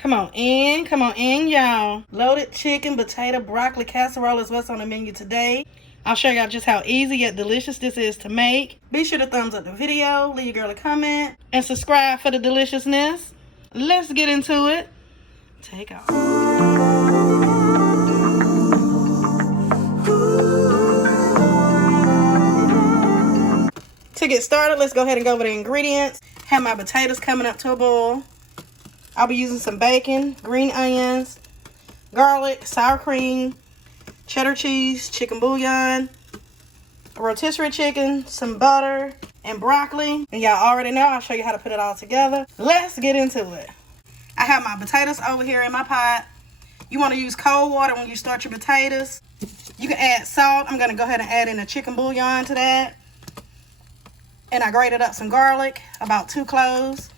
Come on in, y'all. Loaded chicken, potato, broccoli casserole is what's on the menu today. I'll show y'all just how easy yet delicious this is to make. Be sure to thumbs up the video, leave your girl a comment, and subscribe for the deliciousness. Let's get into it. Take off. To get started, let's go ahead and go over the ingredients. Have my potatoes coming up to a boil. I'll be using some bacon, green onions, garlic, sour cream, cheddar cheese, chicken bouillon, a rotisserie chicken, some butter, and broccoli. And y'all already know, I'll show you how to put it all together. Let's get into it. I have my potatoes over here in my pot. You want to use cold water when you start your potatoes. You can add salt. I'm going to go ahead and add in a chicken bouillon to that. And I grated up some garlic, about 2 cloves.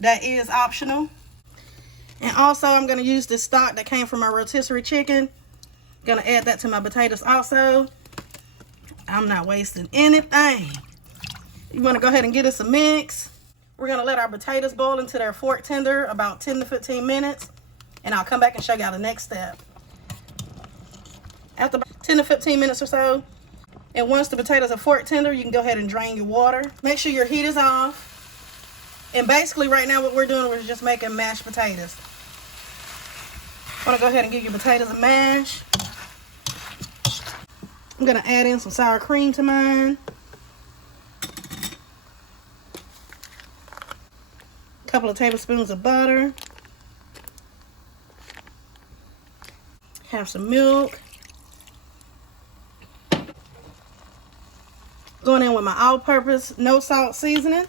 That is optional. And also, I'm going to use this stock that came from my rotisserie chicken. Going to add that to my potatoes also. I'm not wasting anything. You want to go ahead and give this a mix. We're going to let our potatoes boil until they're fork tender, about 10 to 15 minutes. And I'll come back and show y'all the next step. After about 10 to 15 minutes or so, and once the potatoes are fork tender, you can go ahead and drain your water. Make sure your heat is off. And basically right now what we're doing is just making mashed potatoes. I'm gonna go ahead and give your potatoes a mash. I'm gonna add in some sour cream to mine. A couple of tablespoons of butter. Have some milk. Going in with my all-purpose no salt seasoning.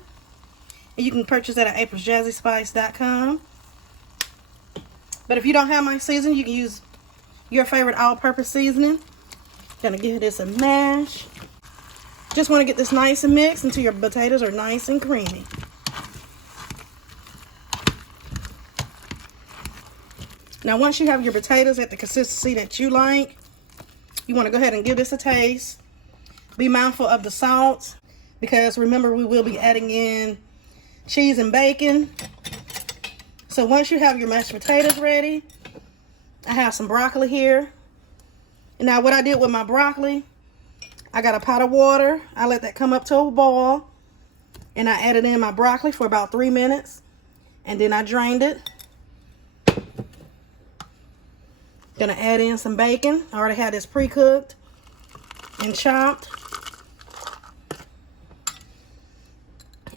And you can purchase that at aprilsjazzyspice.com. But if you don't have my seasoning, you can use your favorite all-purpose seasoning. Gonna give this a mash. Just want to get this nice and mixed until your potatoes are nice and creamy. Now once you have your potatoes at the consistency that you like, you want to go ahead and give this a taste. Be mindful of the salt, because remember we will be adding in cheese and bacon. So once you have your mashed potatoes ready, I have some broccoli here. And now what I did with my broccoli, I got a pot of water. I let that come up to a boil. And I added in my broccoli for about 3 minutes. And then I drained it. Gonna add in some bacon. I already had this pre-cooked and chopped.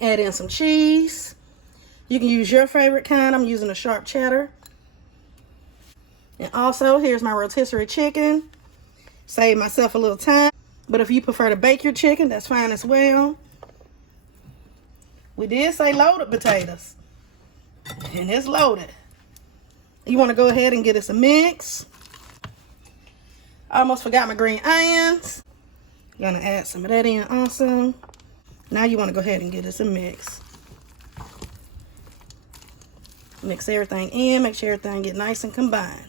Add in some cheese. You can use your favorite kind. I'm using a sharp cheddar. And also, here's my rotisserie chicken. Save myself a little time. But if you prefer to bake your chicken, that's fine as well. We did say loaded potatoes. And it's loaded. You want to go ahead and get us a mix. I almost forgot my green onions. Gonna add some of that in also. Now you want to go ahead and get us a mix. Mix everything in. Make sure everything get nice and combined.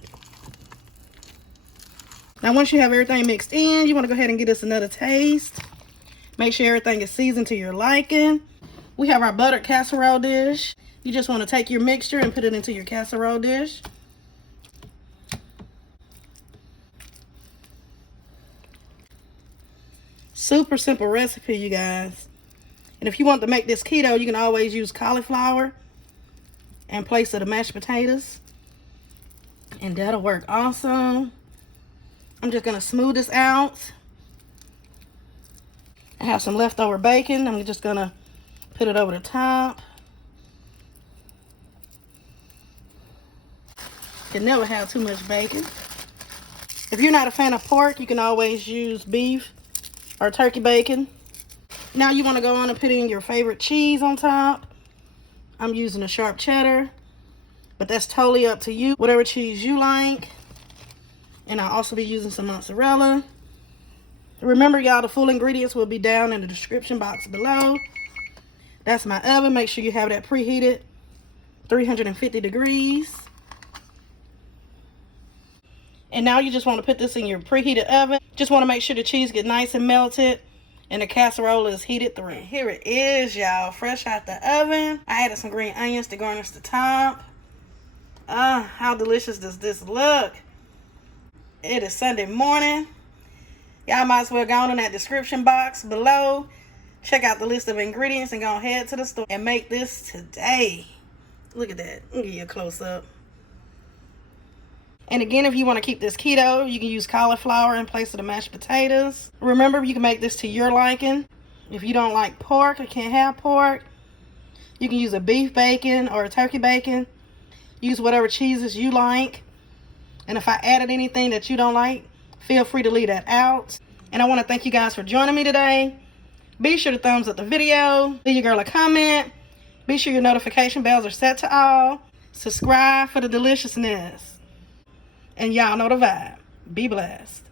Now once you have everything mixed in, you want to go ahead and get us another taste. Make sure everything is seasoned to your liking. We have our buttered casserole dish. You just want to take your mixture and put it into your casserole dish. Super simple recipe, you guys. And if you want to make this keto, you can always use cauliflower in place of the mashed potatoes. And that'll work awesome. I'm just going to smooth this out. I have some leftover bacon. I'm just going to put it over the top. You can never have too much bacon. If you're not a fan of pork, you can always use beef or turkey bacon. Now you want to go on and put in your favorite cheese on top. I'm using a sharp cheddar, but that's totally up to you. Whatever cheese you like. And I'll also be using some mozzarella. Remember, y'all, the full ingredients will be down in the description box below. That's my oven. Make sure you have that preheated 350 degrees. And now you just want to put this in your preheated oven. Just want to make sure the cheese get nice and melted and the casserole is heated through. And here it is, y'all, fresh out the oven. I added some green onions to garnish the top. How delicious does this look? It is Sunday morning. Y'all might as well go on in that description box below. Check out the list of ingredients and go ahead to the store and make this today. Look at that. Let me give you a close up. And again, if you want to keep this keto, you can use cauliflower in place of the mashed potatoes. Remember, you can make this to your liking. If you don't like pork or can't have pork, you can use a beef bacon or a turkey bacon. Use whatever cheeses you like. And if I added anything that you don't like, feel free to leave that out. And I want to thank you guys for joining me today. Be sure to thumbs up the video. Leave your girl a comment. Be sure your notification bells are set to all. Subscribe for the deliciousness. And y'all know the vibe. Be blessed.